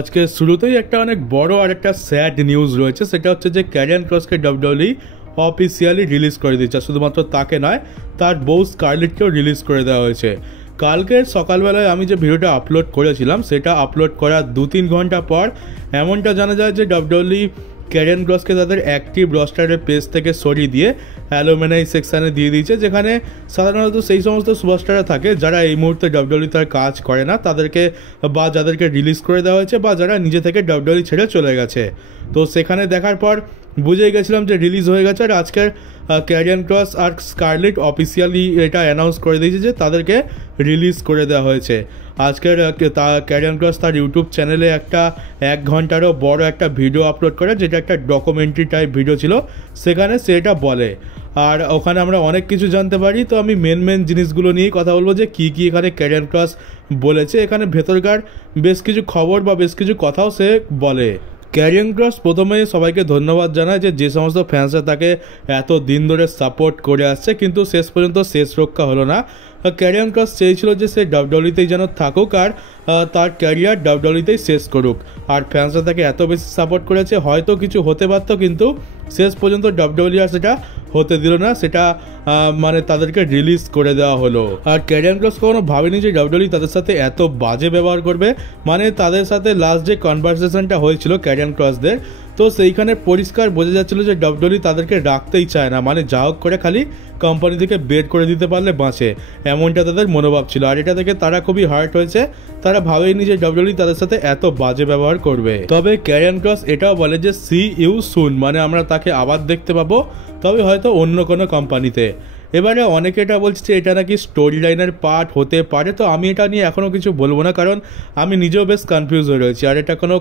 আজকে শুরুতেই একটা অনেক বড় আর একটা স্যাড নিউজ রয়েছে, সেটা হচ্ছে যে ক্যারিয়ান ক্রসকে ডাব্লিউডব্লিউই অফিসিয়ালি রিলিজ করে দিচ্ছে। শুধুমাত্র তাকে নয়, তার বউ স্কারলেটকেও রিলিজ করে দেওয়া হয়েছে। কালকে সকালবেলায় আমি যে ভিডিওটা আপলোড করেছিলাম, সেটা আপলোড করার 2-3 ঘন্টা পর এমনটা জানা যায় যে ডাব্লিউডব্লিউই ক্যারিয়ান ক্রসকে তাদের অ্যাক্টিভ রস্টারের পেজ থেকে সরিয়ে দিয়ে অ্যালুমিনাই সেকশানে দিয়ে দিয়েছে, যেখানে সাধারণত সেই সমস্ত সুপারস্টাররা থাকে যারা এই মুহূর্তে ডাব্লিউডব্লিউই তার কাজ করে না, তাদেরকে বা যাদেরকে রিলিজ করে দেওয়া হয়েছে বা যারা নিজে থেকে ডাব্লিউডব্লিউই ছেড়ে চলে গেছে। তো সেখানে দেখার পর বুঝেই গেছিলাম যে রিলিজ হয়ে গেছে। আর আজকের ক্যারিয়ান ক্রস আর স্কারলেট অফিসিয়ালি এটা অ্যানাউন্স করে দিয়েছে যে তাদেরকে রিলিজ করে দেওয়া হয়েছে। আজকের ক্যারিয়ান ক্রস তার ইউটিউব চ্যানেলে একটা 1 ঘন্টারও বড় একটা ভিডিও আপলোড করে, যেটা একটা ডকুমেন্টারি টাইপ ভিডিও ছিল, সেখানে সেটা বলে। আর ওখানে আমরা অনেক কিছু জানতে পারি। তো আমি মেন জিনিসগুলো নিয়েই কথা বলবো যে কী কী এখানে ক্যারিয়ান ক্রস বলেছে। এখানে ভেতরকার বেশ কিছু খবর বা বেশ কিছু কথাও সে বলে। ক্যারিয়ান ক্রস প্রথমে সবাইকে ধন্যবাদ জানায় যে সমস্ত ফ্যান্সরা তাকে এত দিন ধরে সাপোর্ট করে আসছে, কিন্তু শেষ পর্যন্ত শেষ রক্ষা হলো না। ক্যারিয়ান ক্রস চেয়েছিল যে সে ডাব্লিউডব্লিউইতেই যেন থাকুক আর তার ক্যারিয়ার ডাব্লিউডব্লিউইতেই শেষ করুক। আর ফ্যান্সরা তাকে এত বেশি সাপোর্ট করেছে, হয়তো কিছু হতে পারতো, কিন্তু শেষ পর্যন্ত ডাব্লিউডব্লিউই আর সেটা হতে দিল না, সেটা মানে তাদেরকে রিলিজ করে দেওয়া হলো। আর ক্যারিয়ান ক্রস কখনো ভাবেনি যে ডাব্লিউডব্লিউই তাদের সাথে এত বাজে ব্যবহার করবে। মানে তাদের সাথে লাস্ট যে কনভারসেশনটা হয়েছিল ক্যারিয়ান ক্রসদের, তো সেইখানে পরিষ্কার বোঝা যাচ্ছিল যে ডাব্লিউডব্লিউই তাদেরকে রাখতেই চায় না, মানে যা হোক করে খালি কোম্পানি থেকে বের করে দিতে পারলে বাঁচে, এমনটা তাদের মনোভাব ছিল। আর এটা থেকে তারা খুবই হার্ট হয়েছে, তারা ভাবেনি যে ডাব্লিউডব্লিউই তাদের সাথে এত বাজে ব্যবহার করবে। তবে ক্যারিয়ান ক্রস এটাও বলে যে সি ইউ সুন, মানে আমরা তাকে আবার দেখতে পাবো, তবে হয়তো অন্য কোনো কোম্পানিতে। এবারে অনেকে এটা বলছে যে এটা নাকি স্টোরি লাইনের পার্ট হতে পারে। তো আমি এটা নিয়ে এখনও কিছু বলবো না, কারণ আমি নিজেও বেশ কনফিউজ হয়ে রয়েছি। আর এটা কোনো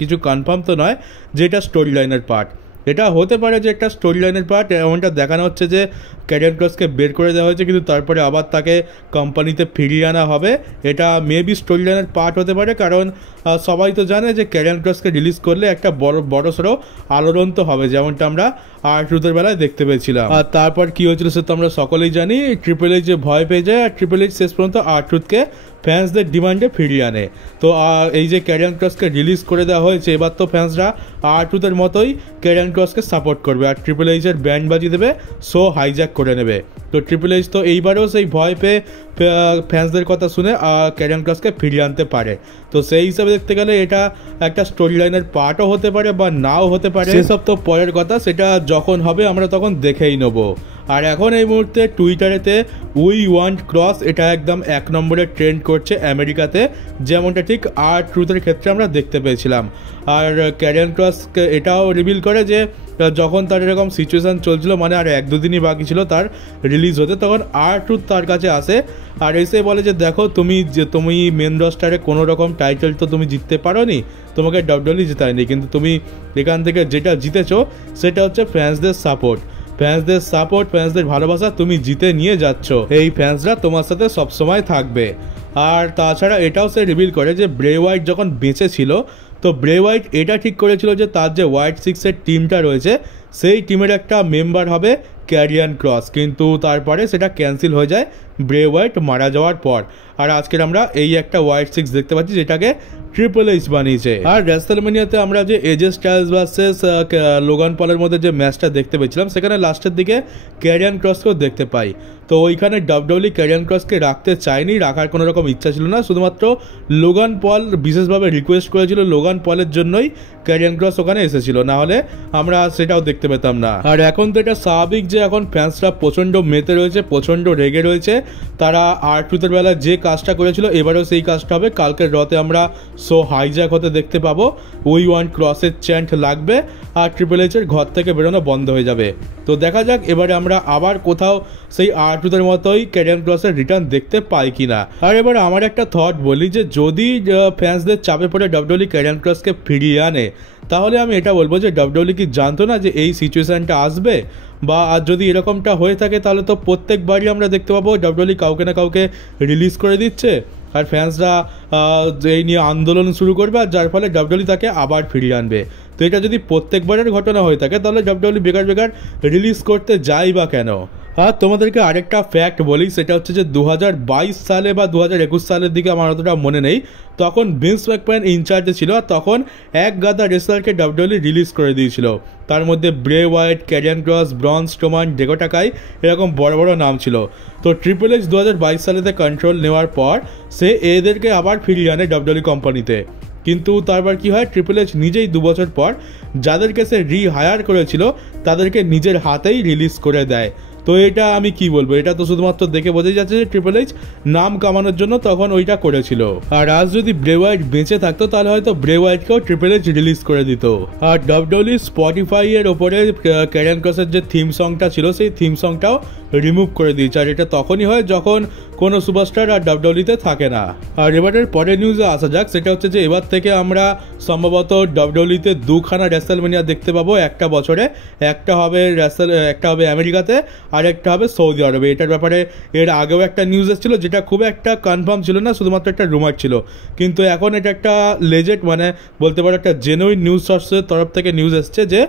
কিছু কনফার্ম তো নয় যে এটা স্টোরি লাইনের পার্ট। এটা হতে পারে যে একটা স্টোরি লাইনের পার্ট, এমনটা দেখানো হচ্ছে যে ক্যারিয়ান ক্রসকে বের করে দেওয়া হয়েছে, কিন্তু তারপরে আবার তাকে কোম্পানিতে ফিরিয়ে আনা হবে। এটা মেবি স্টোরি লাইনের পার্ট হতে পারে, কারণ সবাই তো জানে যে ক্যারিয়ান ক্রসকে রিলিজ করলে একটা বড় সড়ো আলোড়ন তো হবে, যেমনটা আমরা R-Truth বেলায় দেখতে পেয়েছিলাম। আর তারপর কি হয়েছিল সে তো আমরা সকলেই জানি। ট্রিপল এইচ যে ভয় পেয়ে যায়, আর ট্রিপল এইচ শেষ পর্যন্ত R-Truthকে ফ্যান্সদের ডিমান্ডে ফিরিয়ে আনে। তো এই যে ক্যারিয়ান ক্রসকে রিলিজ করে দেওয়া হয়েছে, এবার তো ফ্যান্সরা R-Truthের মতোই ক্যারিয়ান ক্রসকে সাপোর্ট করবে, আর ট্রিপল এইচের ব্যান্ড বাজিয়ে দেবে, শো হাইজ্যাক করে নেবে। তো ট্রিপল এইচ তো এইবারেও সেই ভয় পেয়ে ফ্যান্সদের কথা শুনে ক্যারিয়ান ক্রসকে ফিরিয়ে আনতে পারে। তো সেই হিসাবে দেখতে গেলে এটা একটা স্টোরি লাইনের পার্টও হতে পারে বা নাও হতে পারে, সেসব তো পরের কথা, সেটা যখন হবে আমরা তখন দেখেই নেবো। আর এখন এই মুহূর্তে টুইটারেতে উই ওয়ান্ট ক্রস এটা একদম 1 নম্বরে ট্রেন্ড করছে আমেরিকাতে, যেমনটা ঠিক R-Truthের ক্ষেত্রে আমরা দেখতে পেয়েছিলাম। আর ক্যারিয়ান ক্রস এটাও রিভিল করে যে যখন তার এরকম সিচুয়েশান চলছিল, মানে আর 1-2 দিনই বাকি ছিল তার রিলিজ হতে, তখন R-Truth তার কাছে আসে আর এসে বলে যে দেখো তুমি মেন রস্টারে কোনো রকম টাইটেল তো তুমি জিততে পারো নি, তোমাকে ডাব্লিউডব্লিউই জেতায়নি, কিন্তু তুমি এখান থেকে যেটা জিতেছো সেটা হচ্ছে ফ্যান্সদের সাপোর্ট, ফ্যান্সদের ভালোবাসা তুমি জিতে নিয়ে যাচ্ছ, এই ফ্যান্সরা তোমার সাথে সবসময় থাকবে। আর তাছাড়া এটাও সে রিভিল করে যে ব্রে হোয়াইট যখন বেঁচে ছিল, তো ব্রে হোয়াইট এটা ঠিক করেছিল যে তার যে হোয়াইট সিক্সের টিমটা রয়েছে, সেই টিমের একটা মেম্বার হবে ক্যারিয়ান ক্রস, কিন্তু তারপরে সেটা ক্যান্সেল হয়ে যায় ব্রে হোয়াইট মারা যাওয়ার পর। আর আজকের আমরা এই একটা হোয়াইট সিক্স দেখতে পাচ্ছি, যেটাকে ট্রিপল এইচ বানিয়েছে। আর রেসলম্যানিয়াতে আমরা যে এজে স্টাইলস ভার্সেস লোগান পলের মধ্যে যে ম্যাচটা দেখতে পেয়েছিলাম, সেখানে লাস্টের দিকে ক্যারিয়ান ক্রসকেও দেখতে পাই। তো ওইখানে ডাব্লিউডব্লিউই ক্যারিয়ান ক্রসকে রাখতে চায়নি, রাখার কোনো রকম ইচ্ছা ছিল না, শুধুমাত্র লোগান পল বিশেষভাবে রিকোয়েস্ট করেছিল, লোগান পলের জন্যই ক্যারিয়ান ক্রস ওখানে এসেছিল, না হলে আমরা সেটাও দেখতে পেতাম না। আর এখন তো এটা স্বাভাবিক যে এখন ফ্যান্সরা প্রচণ্ড মেতে রয়েছে, প্রচণ্ড রেগে রয়েছে। তারা R-Truthের বেলা যে কাজটা করেছিল এবারেও সেই কাজটা হবে। কালকের রতে আমরা শো হাইজ্যাক হতে দেখতে পাবো, উই ওয়ান্ট ক্রসের চ্যান্ট লাগবে, আর ট্রিপল এইচের ঘর থেকে বেরোনো বন্ধ হয়ে যাবে। তো দেখা যাক এবারে আমরা আবার কোথাও সেই R-Truthের মতোই ক্যারিয়ান ক্রসের রিটার্ন দেখতে পাই কিনা। আর এবার আমার একটা থট বলি যে যদি ফ্যান্সদের চাপে পড়ে ডাব্লিউডব্লিউই ক্যারিয়ান ক্রসকে ফিরিয়ে আনে, তাহলে আমি এটা বলবো যে ডাব্লিউডব্লিউই কি জানতো না যে এই সিচুয়েশনটা আসবে? বা আর যদি এরকমটা হয়ে থাকে তাহলে তো প্রত্যেকবারই আমরা দেখতে পাবো ডাব্লিউডব্লিউই কাউকে না কাউকে রিলিজ করে দিচ্ছে, আর ফ্যান্সরা এই নিয়ে আন্দোলন শুরু করবে, আর যার ফলে ডাব্লিউডব্লিউ তাকে আবার ফিরিয়ে আনবে। তো এটা যদি প্রত্যেকবারের ঘটনা হয়ে থাকে তাহলে ডাব্লিউডব্লিউ বেকার বেকার রিলিজ করতে যায় বা কেন? আর তোমাদেরকে আরেকটা ফ্যাক্ট বলি, সেটা হচ্ছে যে 2022 সালে বা 2021 সালের দিকে আমার অতটা মনে নেই, তখন ভিন্স ম্যাকম্যান ইনচার্জে ছিল, তখন এক গাদা রেসলারকে ডাব্লিউডব্লিউ রিলিজ করে দিয়েছিল। তার মধ্যে ব্রে ওয়াইট, ক্যারিয়ান ক্রস, ব্রন স্ট্রোমান, ডেকোটা কাই এরকম বড় বড় নাম ছিল। তো ট্রিপল এইচ 2022 সালেতে কন্ট্রোল নেওয়ার পর সে এদেরকে আবার ফিরিয়ে আনে ডাব্লিউডব্লিউ কোম্পানিতে। কিন্তু তারপর কি হয়, ট্রিপল এইচ নিজেই 2 বছর পর যাদেরকে সে রিহায়ার করেছিল তাদেরকে নিজের হাতেই রিলিজ করে দেয়। তো এটা আমি কি বলবো, এটা তো শুধুমাত্র দেখে বোঝাই যাচ্ছে যে ট্রিপল এইচ নাম কামানোর জন্য তখন ওইটা করেছিল। আর আজ যদি ব্রে ওয়াইট বেঁচে থাকতো তাহলে হয়তো ব্রে ওয়াইটকেও ট্রিপল এইচ রিলিজ করে দিত। আর ডাব্লিউডব্লিউ স্পটিফাই এর ওপরে ক্যারিয়ান ক্রসের যে থিম সংটা ছিল সেই থিম সংটাও রিমুভ করে দিয়েছে। আর এটা তখনই হয় যখন কোনো সুপারস্টার আর ডাব্লিউডব্লিউতে থাকে না। আর এবারের পরের নিউজে আসা যাক, সেটা হচ্ছে যে এবার থেকে আমরা সম্ভবত ডাব্লিউডব্লিউতে 2খানা রেসেলমেনিয়া দেখতে পাবো একটা বছরে। একটা হবে আমেরিকাতে আর একটা হবে সৌদি আরবে। এটার ব্যাপারে এর আগেও একটা নিউজ এসেছিল যেটা খুব একটা কনফার্ম ছিল না, শুধুমাত্র একটা রুমার ছিল, কিন্তু এখন এটা একটা লেজেন্ড মানে বলতে পারো একটা জেনুইন নিউজ সোর্সের তরফ থেকে নিউজ এসছে যে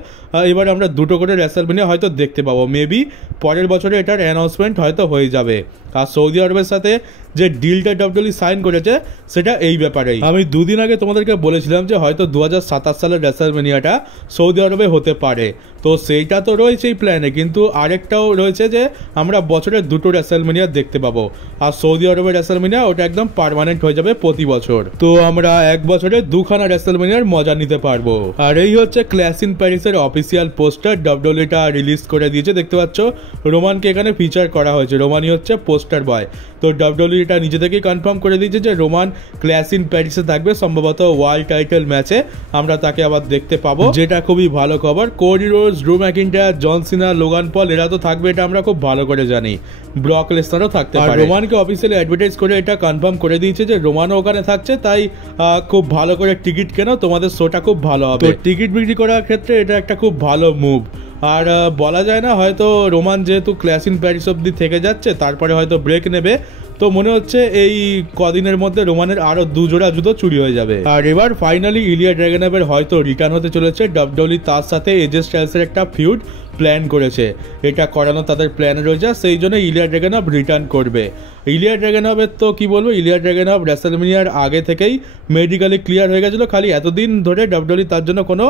এবার আমরা 2টো করে রেসেলমেনিয়া হয়তো দেখতে পাবো। মেবি পরের বছরে এটার অ্যানাউন্সমেন্ট হয়তো হয়ে যাবে। আর সৌদি আরবের সাথে যে ডিলটা ডাব্লিউডব্লিউ সাইন করেছে সেটা এই ব্যাপারেই। আমি 2 দিন আগে তোমাদেরকে বলেছিলাম যে হয়তো 2027 সালের রেসেলমেনিয়াটা সৌদি আরবে হতে পারে। তো সেইটা তো রয়েছেই প্ল্যানে, কিন্তু আরেকটাও রয়েছে যে আমরা বছরে 2টো রেসেলমেনিয়া দেখতে পাবো। আর সৌদি আরবের রেসেলমেনিয়া ওটা একদম পার্মানেন্ট হয়ে যাবে প্রতি বছর। তো আমরা এক বছরে 2খানা রেসেলমেনিয়ার মজা নিতে পারবো। আর এই হচ্ছে ক্ল্যাশ ইন প্যারিসের অফিসিয়াল পোস্টার, ডাব্লিউডব্লিউটা রিলিজ করে দিয়েছে। দেখতে পাচ্ছ রোমানকে এখানে ফিচার করা হয়েছে, রোমানই হচ্ছে পোস্টার বয়। তো ডাব্লিউডব্লিউ এটা নিজে থেকেই কনফার্ম করে দিয়েছে যে রোমান ক্ল্যাশ ইন প্যারিসে থাকবে, সম্ভবত ওয়ার্ল্ড টাইটেল ম্যাচে আমরা তাকে আবার দেখতে পাবো, যেটা খুবই ভালো খবর। কোডি রোডস, ড্রু ম্যাকিন্টায়ার, জন সিনা, লোগান পল এরা তো থাকবে, এটা আমরা খুব ভালো করে জানি। ব্রক লেসনারও থাকতে পারে। রোমানকে অফিসিয়ালি অ্যাডভার্টাইজ করে এটা কনফার্ম করে দিয়েছে যে রোমানও ওখানে থাকছে, তাই খুব ভালো করে টিকিট কেনো, তোমাদের শোটা খুব ভালো হবে। তো টিকিট বিক্রি করার ক্ষেত্রে এটা একটা খুব ভালো মুভ। আর বলা যায় না, হয়তো রোমান যেহেতু ক্ল্যাশ ইন প্যারিস অব্দি থেকে যাচ্ছে, তারপরে হয়তো ব্রেক নেবে, তো মনে হচ্ছে এই কদিনের মধ্যে রোমানের আরো 2 জোড়া জুতো চুরি হয়ে যাবে। আর এবার ফাইনালি ইলিয়া ড্রাগুনভের হয়তো রিটার্ন হতে চলেছে। ডাব্লিউডব্লিউ তার সাথে এজে স্টাইলসের একটা ফিউড প্ল্যান করেছে, এটা করানো তাদের প্ল্যানে রয়েছে, সেই জন্য ইলিয়া ড্রাগুনভ রিটার্ন করবে। ইলিয়া ড্রাগুনভের তো কি বলবো, ইলিয়া ড্রাগুনভ রেসেলমেনিয়ার আগে থেকেই মেডিকেলি ক্লিয়ার হয়ে গেছিল, খালি এতদিন ধরে ডাব্লিউডব্লিউ তার জন্য কোনো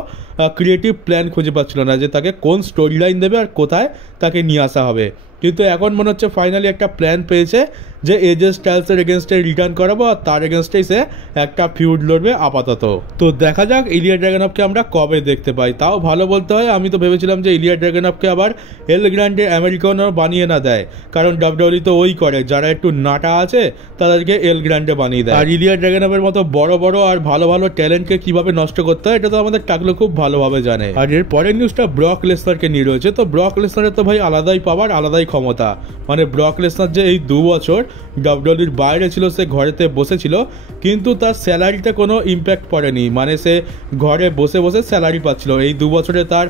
ক্রিয়েটিভ প্ল্যান খুঁজে পাচ্ছিল না যে তাকে কোন স্টোরি লাইন দেবে আর কোথায় তাকে নিয়ে আসা হবে। কিন্তু এখন মনে হচ্ছে ফাইনালি একটা প্ল্যান পেয়েছে যে এজে স্টাইলসের এগেনস্টে রিটার্ন করাবো, আর তার এগেনস্টেই সে একটা ফিউড লড়বে আপাতত। তো দেখা যাক ইলিয়া ড্রাগুনভকে আমরা কবে দেখতে পাই। তাও ভালো বলতে হয়, আমি তো ভেবেছিলাম যে ইলিয়া ড্রাগুনভকে আবার এল গ্র্যান্ডে আমেরিকানও বানিয়ে না দেয়, কারণ ডাব্লিউডব্লিউ তো ওই করে, যারা একটু নাটা আছে তাদেরকে এল গ্র্যান্ডে বানিয়ে দেয়। আর ইলিয়া ড্রাগুনভের মতো বড় বড় আর ভালো ভালো ট্যালেন্টকে কিভাবে নষ্ট করতে হয় এটা তো আমাদের টাকলো খুব ভালোভাবে জানে। আর এর পরের নিউজটা ব্রক লেসনারকে নিয়ে রয়েছে। তো ব্রক লেসনারের তো ভাই আলাদাই পাওয়ার, আলাদাই ক্ষমতা। মানে ব্রক লেসনার যে এই 2 বছর ডাব্লিউডব্লিউর বাইরে ছিল, সে ঘরেতে বসেছিল, কিন্তু তার স্যালারিতে কোনো ইম্প্যাক্ট পড়েনি, মানে সে ঘরে বসে বসে স্যালারি পাচ্ছিল। এই 2 বছরে তার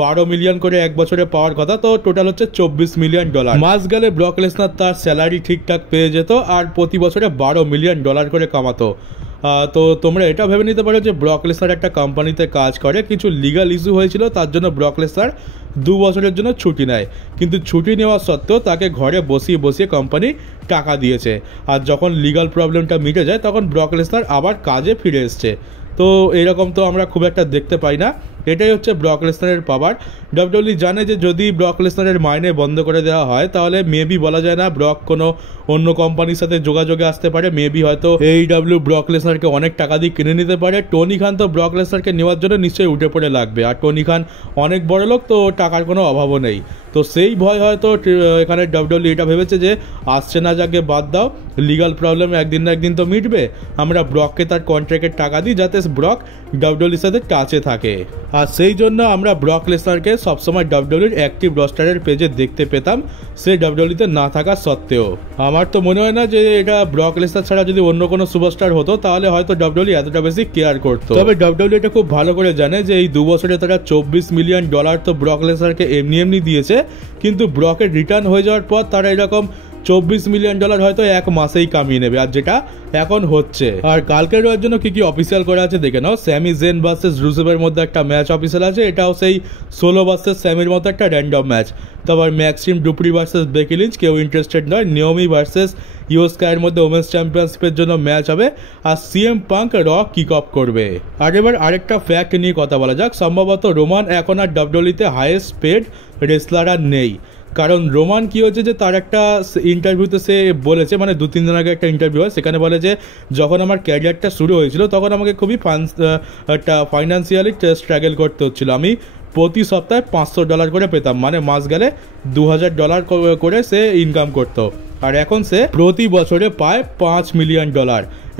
12 মিলিয়ন করে এক বছরে পাওয়ার কথা, তো টোটাল হচ্ছে $24 মিলিয়ন। মাস গেলে ব্রক লেসনার তার স্যালারি ঠিকঠাক পেয়ে যেত, আর প্রতি বছরে $12 মিলিয়ন করে কামাতো। তো তোমরা এটা ভেবে নিতে পারো যে ব্রক লেসনার একটা কোম্পানিতে কাজ করে, কিছু লিগাল ইস্যু হয়েছিল, তার জন্য ব্রক লেসনার 2 বছরের জন্য ছুটি নেয়, কিন্তু ছুটি নেওয়া সত্ত্বেও তাকে ঘরে বসিয়ে বসিয়ে কোম্পানি টাকা দিয়েছে। আর যখন লিগাল প্রবলেমটা মিটে যায় তখন ব্রক লেসনার আবার কাজে ফিরে এসছে। তো এরকম তো আমরা খুব একটা দেখতে পাই না, এটাই হচ্ছে ব্রক লেসনারের পাওয়ার। ডাব্লিউডব্লিউ জানে যে যদি ব্রক লেসনারের মাইনে বন্ধ করে দেওয়া হয় তাহলে মেবি বলা যায় না ব্রক কোনো অন্য কোম্পানির সাথে যোগাযোগে আসতে পারে, মেবি হয়তো AEW ব্রক লেসনারকে অনেক টাকা দিয়ে কিনে নিতে পারে। টনি খান তো ব্রক লেসনারকে নেওয়ার জন্য নিশ্চয়ই উঠে পড়ে লাগবে, আর টনি খান অনেক বড় লোক, তো টাকার কোনো অভাবও নেই। তো সেই ভয় হয়তো এখানে ডাব্লিউডব্লিউ এটা ভেবেছে যে আসছে না, যাকে বাদ দাও, লিগাল প্রবলেম একদিন না একদিন তো মিটবে, আমরা ব্রককে তার কন্ট্রাক্টের টাকা দিই যাতে ব্রক ডাব্লিউডব্লিউর সাথে টাচে থাকে। আর সেই জন্য আমরা ব্রক লেসনারকে সবসময় ডাব্লিউডব্লিউর অ্যাক্টিভ রস্টারের পেজে দেখতে পেতাম, সে ডাব্লিউডব্লিউতে না থাকা সত্ত্বেও। আমার তো মনে হয় না যে এটা ব্রক লেসনার ছাড়া যদি অন্য কোনো সুপারস্টার হতো তাহলে হয়তো ডাব্লিউডব্লিউ এতটা বেশি কেয়ার করতো। তবে ডাব্লিউডব্লিউ এটা খুব ভালো করে জানে যে এই 2 বছরে তারা $24 মিলিয়ন তো ব্রক লেসনারকে এমনি দিয়েছে, কিন্তু ব্রকের রিটার্ন হয়ে যাওয়ার পর তারা এরকম $24 মিলিয়ন হয়তো এক মাসেই কামিয়ে নেবে, আর যেটা এখন হচ্ছে। আর কালকের রয়ের জন্য কি কি অফিসিয়াল করা আছে দেখে নাও। স্যামি জেন ভার্সেস রুসেভের মধ্যে একটা ম্যাচ অফিসিয়াল আছে, এটাও সেই সোলো ভার্সেস স্যামির মতো একটা র্যান্ডম ম্যাচ। তারপর ম্যাক্সিম ডুপ্রি ভার্সেস বেকি লিঞ্চ, কেউ ইন্টারেস্টেড নয়। নিওমি ভার্সেস ইও স্কাইয়ের মধ্যে ওমেন্স চ্যাম্পিয়নশিপের জন্য ম্যাচ হবে, আর সিএম পাঙ্ক র কিক অফ করবে। আর এবার আরেকটা ফ্যাক্ট নিয়ে কথা বলা যাক। সম্ভবত রোমান এখন আর ডাব্লিউডব্লিউইতে হাইয়েস্ট পেড রেসলার আর নেই, কারণ রোমান কি হচ্ছে যে তার একটা ইন্টারভিউতে সে বলেছে, মানে 2-3 দিন আগে একটা ইন্টারভিউ হয়, সেখানে বলে যে যখন আমার ক্যারিয়ারটা শুরু হয়েছিল তখন আমাকে খুবই ফাইন্যান্সিয়ালি স্ট্রাগল করতে হচ্ছিল। আমি প্রতি সপ্তাহে $500 করে পেতাম, মানে মাস গেলে $2000 করে সে ইনকাম করতো। আর এখন সে প্রতি বছরে পায় $5 মিলিয়ন।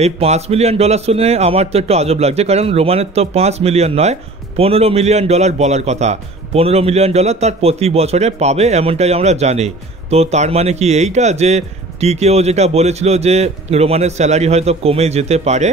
এই $5 মিলিয়ন শুনে আমার তো একটু আজব লাগছে, কারণ রোমানের তো 5 মিলিয়ন নয়, $15 মিলিয়ন বলার কথা। $15 মিলিয়ন তার প্রতি বছরে পাবে, এমনটাই আমরা জানি। তো তার মানে কি এইটা যে টিকেও যেটা বলেছিল যে রোমানের স্যালারি হয়তো কমে যেতে পারে,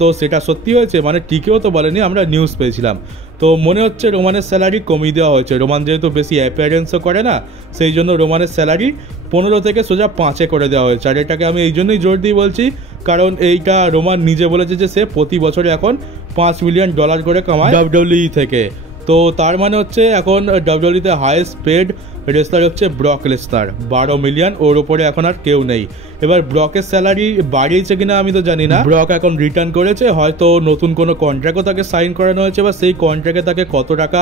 তো সেটা সত্যি হয়েছে? মানে টিকেও তো বলেনি, আমরা নিউজ পেয়েছিলাম। তো মনে হচ্ছে রোমানের স্যালারি কমিয়ে দেওয়া হয়েছে। রোমান যেহেতু বেশি অ্যাপিয়ারেন্সও করে না, সেই জন্য রোমানের স্যালারি 15 থেকে সোজা 5-এ করে দেওয়া হয়েছে। আর এটাকে আমি এই জন্যই জোর দিয়ে বলছি, কারণ এইটা রোমান নিজে বলেছে যে সে প্রতি বছরে এখন $5 মিলিয়ন করে কামায় ডাব্লিউডব্লিউই থেকে। তো তার মানে হচ্ছে এখন ডাব্লিউডব্লিউইতে হাইয়েস্ট পেড রেসলার হচ্ছে ব্রক লেসনার, 12 মিলিয়ন, ওর ওপরে এখন আর কেউ নেই। এবার ব্রকের স্যালারি বাড়িয়েছে কিনা আমি তো জানি না। ব্রক এখন রিটার্ন করেছে, হয়তো নতুন কোনো কন্ট্রাক্টও তাকে সাইন করানো হয়েছে, বা সেই কন্ট্রাক্টে তাকে কত টাকা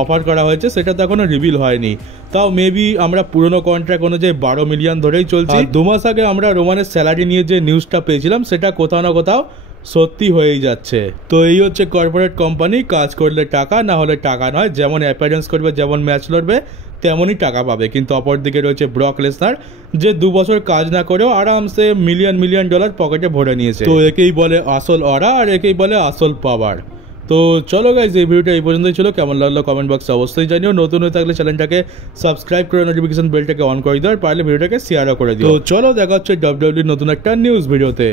অফার করা হয়েছে সেটা তো এখনো রিভিল হয়নি। তাও মেবি আমরা পুরনো কন্ট্রাক্ট অনুযায়ী 12 মিলিয়ন ধরেই চলছি। 2 মাস আগে আমরা রোমানের স্যালারি নিয়ে যে নিউজটা পেয়েছিলাম সেটা কোথাও না কোথাও সত্যি হয়েই যাচ্ছে। তো এই হচ্ছে কর্পোরেট কোম্পানি, কাজ করলে টাকা, না হলে টাকা নয়। যেমন অ্যাপিয়ারেন্স করবে, যেমন ম্যাচ লড়বে, তেমনই টাকা পাবে। কিন্তু অপরদিকে রয়েছে ব্রক লেসনার, যে 2 বছর কাজ না করেও আরামসে মিলিয়ন পকেটে ভরে নিয়েছে। তো একেই বলে আসল অরা, আর একেই বলে আসল পাওয়ার। তো চলো গাইজ, এই ভিডিওটা এই পর্যন্তই ছিল। কেমন লাগলো কমেন্ট বক্সে অবশ্যই জানিও। নতুন হয়ে থাকলে চ্যানেলটাকে সাবস্ক্রাইব করে নোটিফিকেশন বেলটাকে অন করে দিও, আর পারলে ভিডিওটাকে শেয়ারও করে দিও। তো চলো, দেখা হচ্ছে ডাব্লিউডব্লিউইর নতুন একটা নিউজ ভিডিওতে।